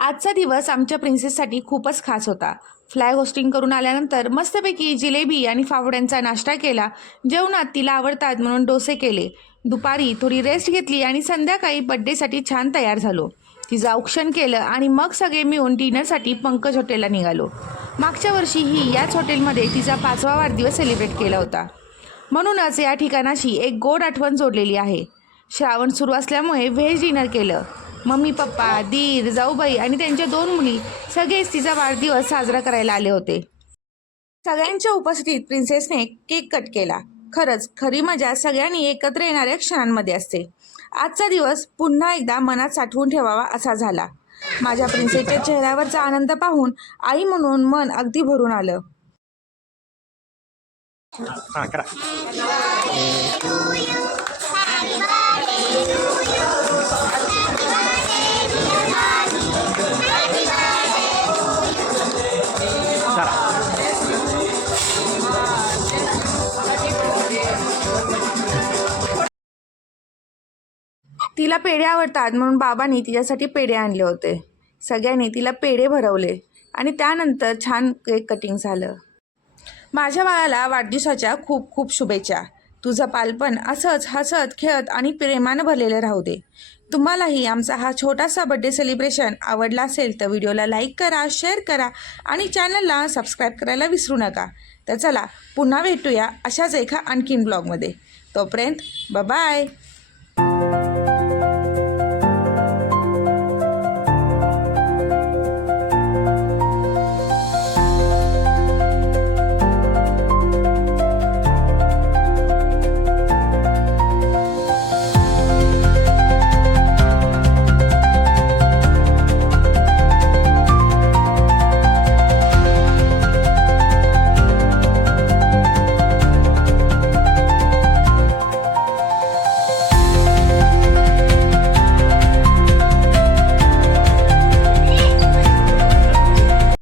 आजचा दिवस आमच्या प्रिन्सेससाठी खूपच खास होता. फ्लाय होस्टिंग करून आल्यानंतर मस्तपैकी जिलेबी आणि फाफड्यांचा नाश्ता केला. जेवणात तिला आवडतात म्हणून डोसे केले. दुपारी थोडी रेस्ट घेतली आणि संध्याकाळी बड्डेसाठी छान तयार झालो. तिचं औक्षण केलं आणि मग सगळे मिळून डिनरसाठी पंकज हॉटेलला निघालो. मागच्या वर्षीही याच हॉटेलमध्ये तिचा 5वा वाढदिवस सेलिब्रेट केला होता. म्हणूनच या ठिकाणाशी एक गोड आठवण जोडलेली आहे. श्रावण सुरू असल्यामुळे व्हेज डिनर केलं. मम्मी पप्पा, दीर, जाऊबाई आणि त्यांच्या 2 मुली सगळेच तिचा वाढदिवस साजरा करायला आले होते. सगळ्यांच्या उपस्थितीत प्रिन्सेसने केक कट केला. खरंच खरी मजा सगळ्यांनी एकत्र येणाऱ्या क्षणांमध्ये असते. आजचा दिवस पुन्हा एकदा मनात साठवून ठेवावा असा झाला. माझ्या प्रिन्सेसच्या चेहऱ्यावरचा आनंद पाहून आई म्हणून मन अगदी भरून आलं. तिला पेढे आवडतात म्हणून बाबांनी तिच्यासाठी पेढे आणले होते. सगळ्यांनी तिला पेढे भरवले आणि त्यानंतर छान केक कटिंग झालं. माझ्या बाळाला वाढदिवसाच्या खूप खूप शुभेच्छा. तुझं बालपण असंच हसत खेळत आणि प्रेमानं भरलेलं राहू दे. तुम्हालाही आमचा हा छोटासा बड्डे सेलिब्रेशन आवडला असेल तर व्हिडिओला लाईक करा, शेअर करा आणि चॅनलला सबस्क्राईब करायला विसरू नका. तर चला पुन्हा भेटूया अशाच एका आणखीन ब्लॉगमध्ये. तोपर्यंत बाय.